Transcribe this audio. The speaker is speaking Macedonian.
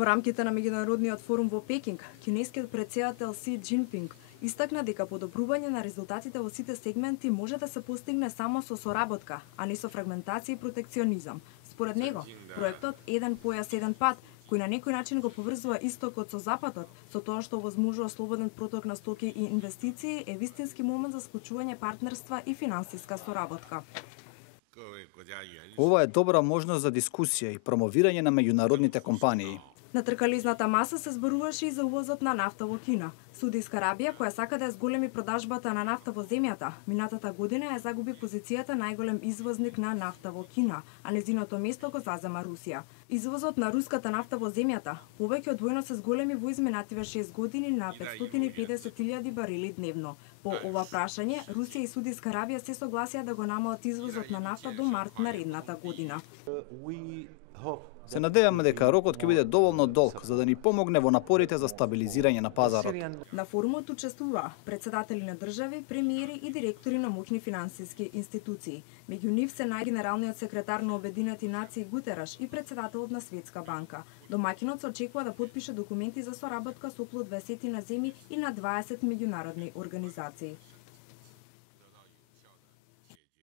Во рамките на меѓународниот форум во Пекинг, кинескиот претседател Си Џинпинг истакна дека подобрување на резултатите во сите сегменти може да се постигне само со соработка, а не со фрагментација и протекционизам. Според него, проектот Еден појас, еден пат, кој на некој начин го поврзува истокот со западот, со тоа што овозможува слободен проток на стоки и инвестиции, е вистински момент за склучување партнерства и финансиска соработка. Ова е добра можност за дискусија и промовирање на меѓународните компании. На тркализната маса се зборуваше и за увозот на нафта во Кина. Саудиска Арабија, која сака да ја зголеми продажбата на нафта во земјата, минатата година ја загуби позицијата најголем извозник на нафта во Кина, а незиното место го зазема Русија. Извозот на руската нафта во земјата повеќе од двојно се зголеми во изминативе 6 години на 550.000 барели дневно. По ова прашање, Русија и Саудиска Арабија се согласија да го намалат извозот на нафта до март наредната година. Се надеваме дека рокот ќе биде доволно долг за да ни помогне во напорите за стабилизирање на пазарот. На форумот учествуваа претседатели на држави, премиери и директори на моќни финансиски институции. Меѓу нив се генералниот секретар на Обединети нации Гутераш и претседателот на Светска банка. Домаќинот се очекува да потпише документи за соработка со околу 20 земји и на 20 меѓународни организации.